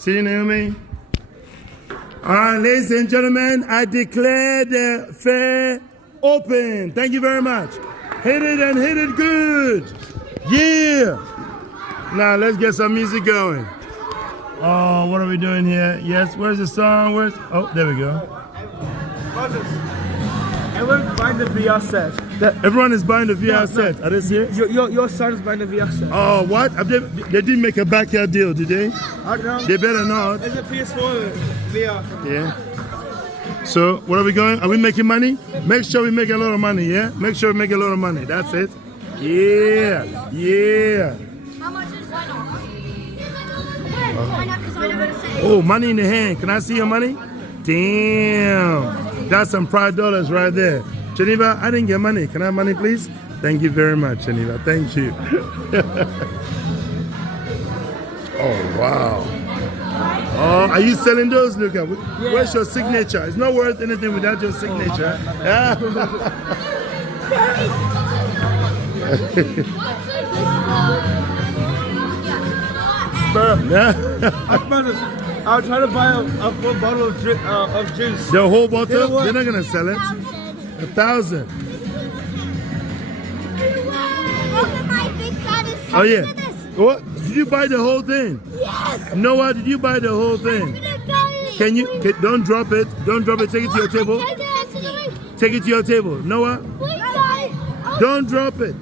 See, Naomi? All right, ladies and gentlemen, I declare the fair open. Thank you very much. Hit it and hit it good. Yeah. Now let's get some music going. Oh, what are we doing here? Yes, where's the song? Oh, there we go. Everyone's buying the VR set. Everyone is buying the VR set. Are they serious? Your son is buying the VR set. Oh, what? They didn't make a backyard deal, did they? I don't know. They better not. It's a PS4 VR. Yeah. So, where are we going? Are we making money? Make sure we make a lot of money, yeah? Make sure we make a lot of money. That's it. Yeah. Yeah. How much is why not? Why not? Because I never say. Oh, money in the hand. Can I see your money? Damn. That's some pride dollars right there. Geneva, I didn't get money. Can I have money, please? Thank you very much, Geneva. Thank you. Oh, wow. Oh, are you selling those? Look at where's your signature? It's not worth anything without your signature. I'll try to buy a full bottle of juice. The whole bottle? They're not gonna sell it. 1,000. Oh yeah. What? Did you buy the whole thing? Yes. Noah, did you buy the whole thing? Can you? Don't drop it. Don't drop it. Take it to your table. Take it to your table. Noah, don't drop it.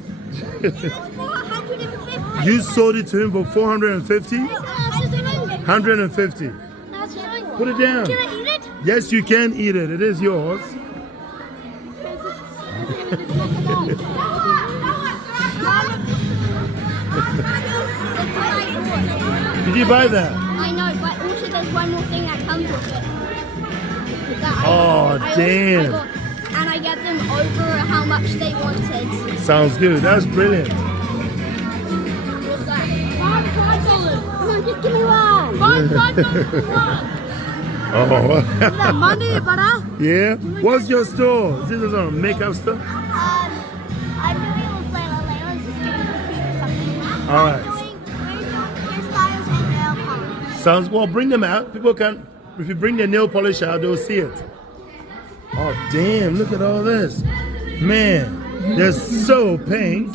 You sold it to him for 450? 150. Put it down. Can I eat it? Yes, you can eat it. It is yours. Did you buy that? I know, but also there's one more thing that comes with it. Damn. And I get them over how much they wanted. Sounds good. That's brilliant. What's that? Come on, just give me one. $5 Oh. money, brother. Yeah? What's your store? Is this a makeup store? I'm doing a flavor later. I was just getting confused or something. All right. We're doing hairstyles and nail polish. Sounds well. Bring them out. People can. If you bring their nail polish out, they'll see it. Oh damn! Look at all this, man. They're so pink.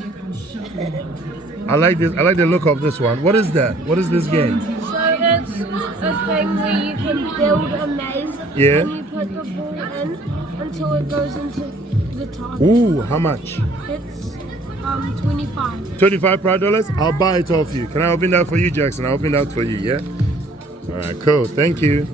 I like this. I like the look of this one. What is that? What is this game? So it's a thing where you can build a maze. Yeah. And you put the ball in until it goes into the target. Ooh, how much? It's 25. 25 pride dollars. I'll buy it off you. Can I open that for you, Jackson? I'll open that for you. Yeah. All right. Cool. Thank you.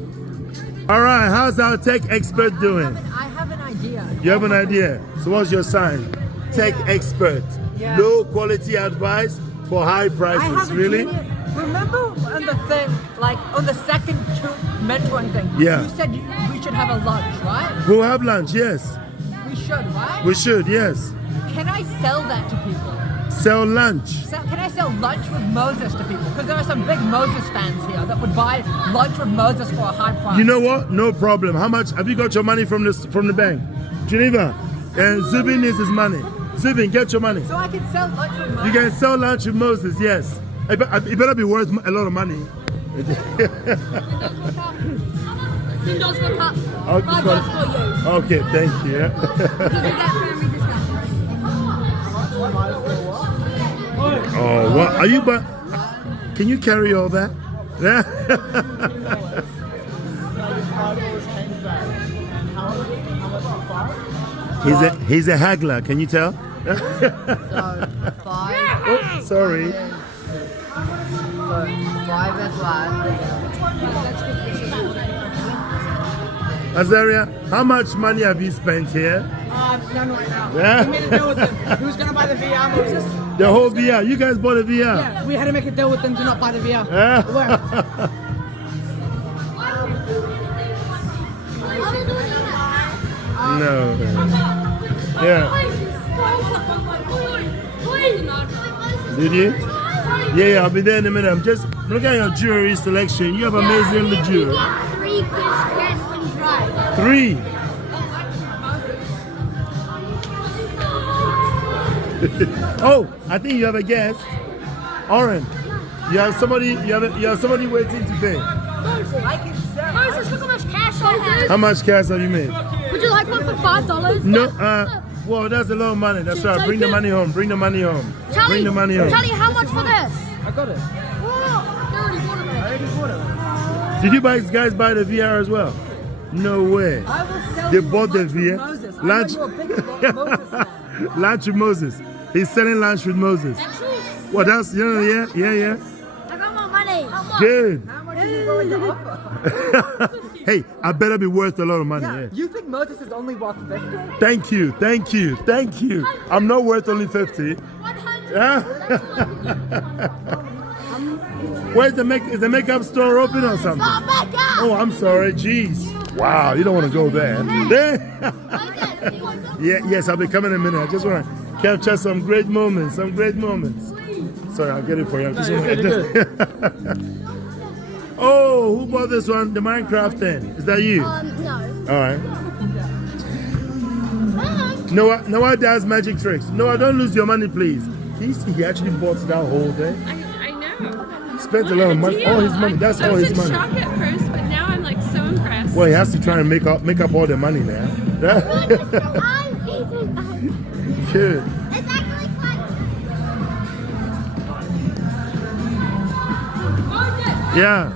All right. How's our tech expert doing? I have an idea. You have an idea. So what's your sign? Tech expert. Yeah. Low quality advice for high prices. I have a Really? genius. Remember on the thing, like on the second mentoring thing? Yeah. You said we should have a lunch, right? We'll have lunch. Yes. We should, right? We should. Yes. Can I sell that to people? Sell lunch. Can I sell lunch with Moses to people? Because there are some big Moses fans here that would buy lunch with Moses for a high price. You know what? No problem. How much have you got your money from the bank? Geneva. And Zubin needs his money. Zubin, get your money. So I can sell lunch with Moses? You can sell lunch with Moses. Yes. It better be worth a lot of money. $10 for a cup. Okay, $5 for you. okay, thank you. You can get family discount. Oh, what are you? But can you carry all that? Yeah. He's a haggler. Can you tell? So, 5. Oh, sorry. 5 as well. Azaria, how much money have you spent here? None right now. Yeah. We made a deal with them. Who's gonna buy the VR, Moses? The whole VR. You guys bought a VR. Yeah, we had to make a deal with them to not buy the VR. Yeah. No. Yeah. Did you? Yeah, I'll be there in a minute. I'm just look at your jewelry selection. You have amazing jewelry. 3 Chris when you drive. 3. Oh, I think you have a guest. Oren. You have somebody. You have somebody waiting to pay. Moses, look how much cash I have. How much cash have you made? Would you like one for $5? No. Well, that's a lot of money. That's right. Bring the money home. Bring the money home. Charlie, Bring the money home. Charlie, how much for this? I got it. Whoa, they already bought it. I already bought it. Did you guys buy the VR as well? No way. I will sell They you bought the lunch with VR. Moses. I Lunch. know you're a big Moses fan. Lunch with Moses. He's selling lunch with Moses. Well, that's yeah. I got more money. How much? Good. How much are you willing to offer? Hey, I better be worth a lot of money. Yeah, Yeah. you think Moses is only worth 50? Thank you. I'm not worth only 50. 100. Yeah. Where's is the makeup store open or something? Stop back up. Oh, I'm sorry. Jeez. Wow, you don't want to go there. Yes, I'll be coming in a minute. I just want to capture some great moments. Sorry, I'll get it for you. I just wanna- Oh, who bought this one? The Minecraft thing. Is that you? No. All right. Noah does magic tricks. Noah, don't lose your money, please. He actually bought that whole thing. I know. Spent a lot of money. All his money. That's all his money. I was in shock at first, but now I'm like so impressed. Well, he has to try and make up all the money now. Good. It's actually fun. Yeah.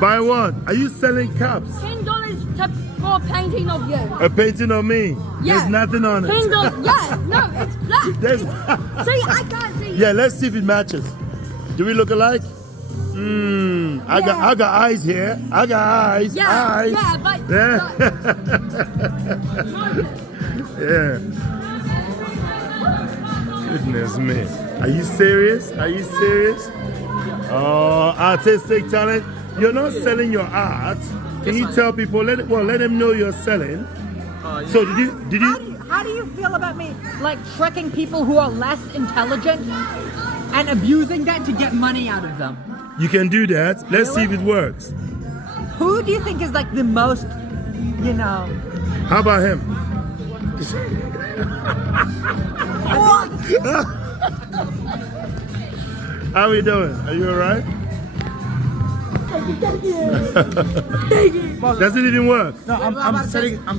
Buy one. Are you selling cups? $10 for a painting of you. A painting of me. Yeah. There's nothing on it. $10. Yeah, no, it's black. There's See, I can't see. Yeah, let's see if it matches. Do we look alike? I got eyes here. I got eyes. Yeah, eyes. yeah, but Yeah. Goodness me. Are you serious? Oh, artistic talent. You're not selling your art. Can you tell people? Let them know you're selling. So did you? How do you feel about me like tricking people who are less intelligent and abusing that to get money out of them? You can do that. Let's see if it works. Who do you think is like the most, you know? How about him? How are we doing? Are you alright? Does it even work? No, I'm setting it up.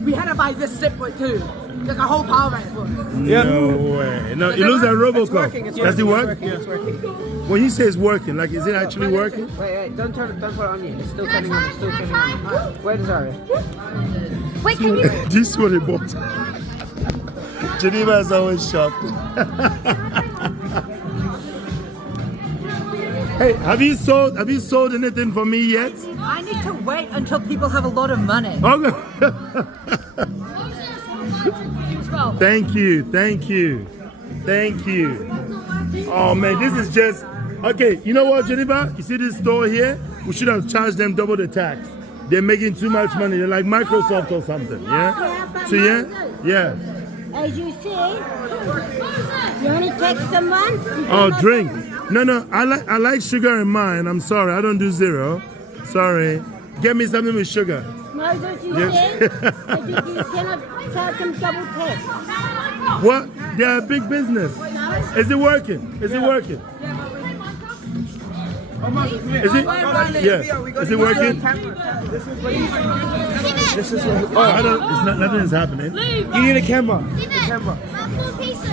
We had to buy this zipper too. Like a whole power bank for it. No way. No, it looks like Robocop. Does it work? Yeah, it's working. When you say it's working, like is it actually working? Wait, don't put it on you. It's still turning on. Wait, sorry. Wait, can you? This is what he bought. Geneva is always shocked. Hey, have you sold anything for me yet? I need to wait until people have a lot of money. Okay. Well, Thank you. Oh man, this is just okay. You know what, Geneva? You see this store here? We should have charged them double the tax. They're making too much money. They're like Microsoft or something. Yeah. So yeah. As you see, you want to take someone? Oh, drink. No. I like sugar in mine. I'm sorry. I don't do zero. Sorry. Get me something with sugar. Moses, you Yes. say you cannot charge them double tax. What? They're a big business. Is it working? Is it working? Is it? Yeah. Is it working? This is what. Oh, I don't. It's not. Nothing is happening. You need a camera. Steven, 4 pieces.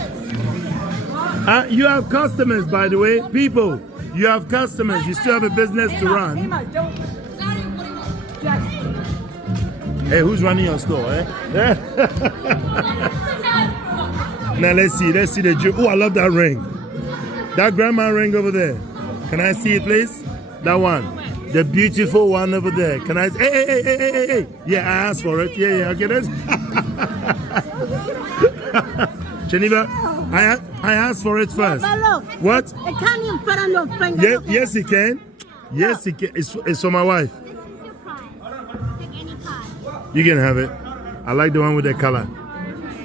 You have customers, by the way, people. You have customers. You still have a business to run. Hey, who's running your store? Eh? Now let's see the jewel. Oh, I love that ring. That grandma ring over there. Can I see it, please? That one. The beautiful one over there. Can I? Hey. Yeah, I asked for it. Yeah. Okay, that's. Geneva, I asked for it first. What? I can't even put on your finger. Yes, he can. Yes, he can. It's for my wife. This is your pie. Take any pie. You can have it. I like the one with the color.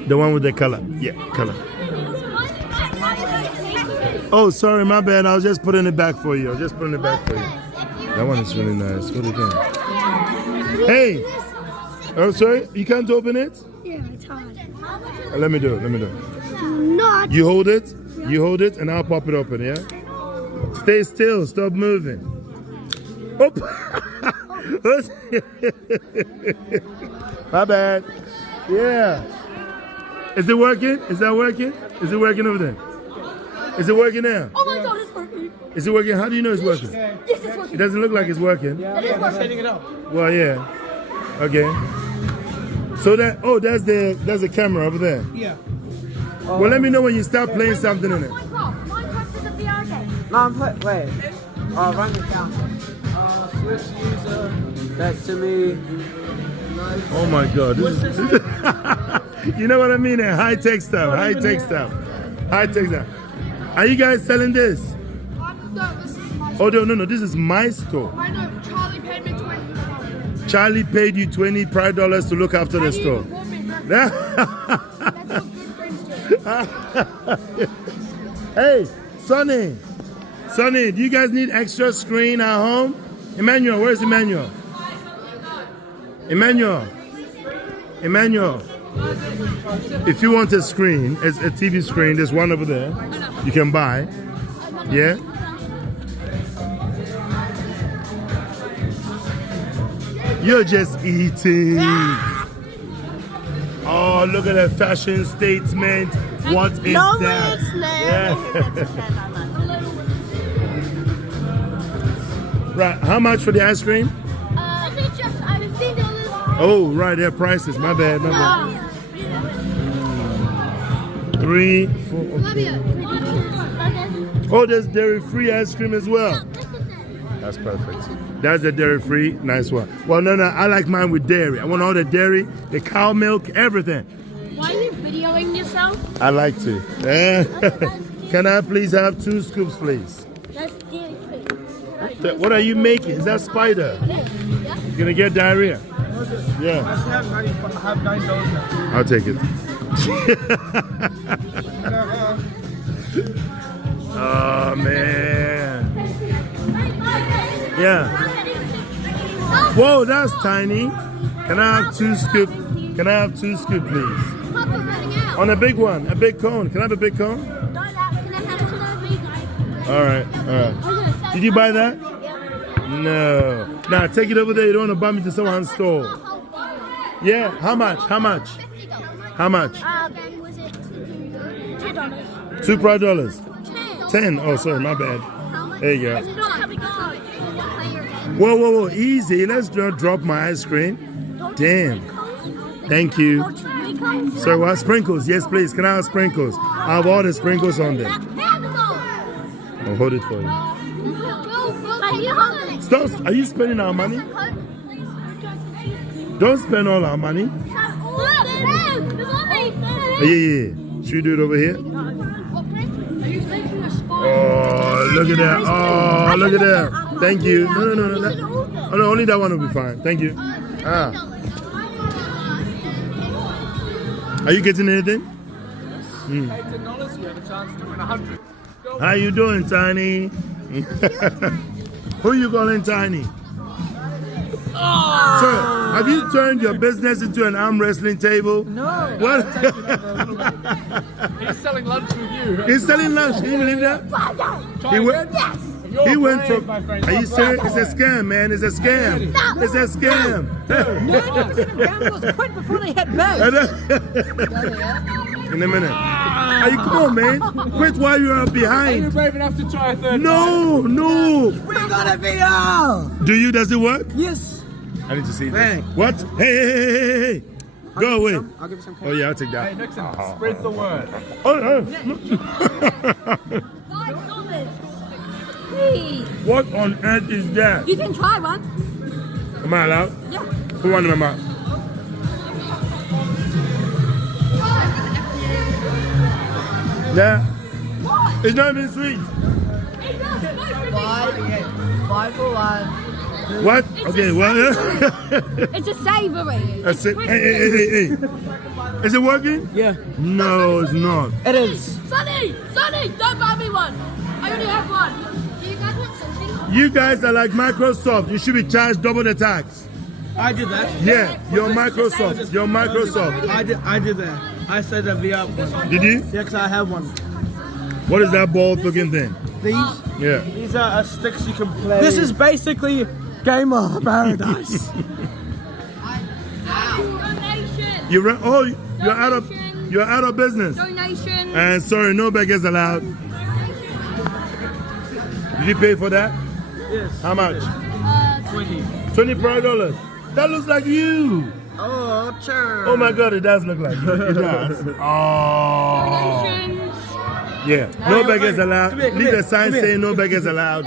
The one with the color. Yeah, color. Oh, sorry, my bad. I was just putting it back for you. That one is really nice. What do you think? Hey! Oh, sorry? You can't open it? Yeah, it's hard. Let me do it. Not. You hold it? You hold it and I'll pop it open, yeah? Stay still, stop moving. Oh. My bad. Yeah. Is it working? Is that working? Is it working over there? Is it working now? Oh my god, it's working. Is it working? How do you know it's working? Yes, it's working. It doesn't look like it's working. It is working. Setting it up. Well, yeah. Okay. So that's the camera over there. Yeah. Well, let me know when you start playing something in it. Minecraft is a VR game. No, I'm wait. Run the count. Switch user. Back to me. Oh my God. You know what I mean? High tech stuff. High tech stuff. High tech stuff. Are you guys selling this? No, this is my Oh no, this is my store. I know. Charlie paid me $20. Charlie paid you $20 to look after the store. That's what good friends do. Hey, Sonny, do you guys need extra screen at home? Emmanuel, where's Emmanuel? Emmanuel. If you want a screen, a TV screen, there's one over there. You can buy. Yeah? You're just eating. Oh, look at that fashion statement. What is that? Yeah. Right, how much for the ice cream? It's just $15. Oh, right, their prices. My bad. 3, 4. Okay. Oh, there's dairy-free ice cream as well. That's perfect. That's the dairy-free, nice one. Well, no, I like mine with dairy. I want all the dairy, the cow milk, everything. Why are you videoing yourself? I like to. Can I please have 2 scoops, please? That's dairy-free. What are you making? Is that spider? Yeah. You're gonna get diarrhea? Yeah. I still have $9 left. I'll take it. Oh man. Yeah. Whoa, that's tiny. Can I have 2 scoop? Can I have 2 scoop, please? On a big one, a big cone. Can I have a big cone? All right. Did you buy that? No. Nah, take it over there. You don't want to bump into someone's store. Yeah. How much? How much? How much? Was it $2? $2. 10. Oh, sorry, my bad. There you go. Whoa, easy. Let's not drop my ice cream. Damn. Thank you. Sorry, what? Sprinkles? Yes, please. Can I have sprinkles? I have all the sprinkles on there. I'll hold it for you. Stop. Are you spending our money? Don't spend all our money. Yeah. Should we do it over here? Oh, look at that. Oh, look at that. Thank you. No. Oh, no, only that one will be fine. Thank you. Are you getting anything? Technology, you have a chance to win 100. How you doing, Tiny? Who you calling Tiny? Sir, have you turned your business into an arm wrestling table? No. What? He's selling lunch with you. He's selling lunch. Can you believe that? He went from. Are you serious? It's a scam, man. It's a scam. It's a scam. Gamblers quit before they hit back. In a minute. Come on, man. Quit while you are Are you behind. brave enough to try a third? No. We got a VR. Do you? Does it work? Yes. I need to see this. Hey. What? Hey. Go away. I'll give you some cake. Oh, yeah, I'll take Hey, that. Nixon, spread the word. What on earth is that? You can try one. Am I allowed? Yeah. Put one in my mouth. Yeah. It's not even sweet. Five for one. What? Okay, well. It's a savory. That's it. Hey. Is it working? Yeah. No, it's not. It is. Sonny, don't buy me one. I only have one. Do you guys want something? You guys are like Microsoft. You should be charged double the tax. I did that. Yeah, you're Microsoft. You're Microsoft. I did that. I said a VR one. Did you? Yeah, because I have one. What is that ball-looking thing? These. Yeah. These are sticks you can play. This is basically gamer paradise. Donation. You're out of business. Donation. And sorry, no beggars allowed. Did you pay for that? Yes. How much? 20. $25. That looks like you. Oh, sure. Oh my God, it does look like you. It does. Oh. Donations. Yeah. No beggars hey, allowed. come here, come Leave here, a sign come here. saying no beggars allowed.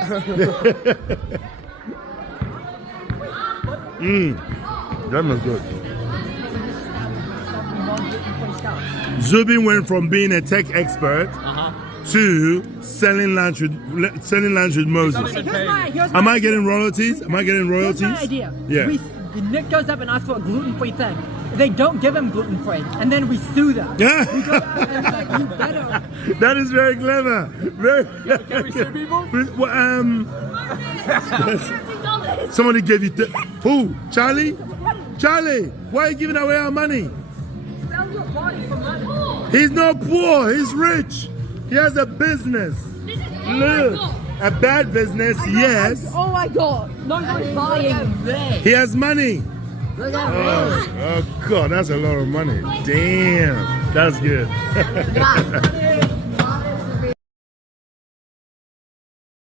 That looks good. Zubin went from being a tech expert to selling lunch with Moses. Here's my Am I getting royalties? Am I getting Here's royalties? my idea. Yeah. Nick goes up and asks for a gluten-free thing. They don't give him gluten-free, and then we sue them. Yeah. We go out and it's like, you better. That is very clever. Very. Can we sue people? Well, somebody gave you who? Charlie? Charlie, why are you giving away our money? Sell your body for money. He's not poor, he's rich. He has a business. Look, a bad business, yes. Oh my God! No one's buying this. He has money. Look at Oh God, that's a lot of money. Damn, that's good.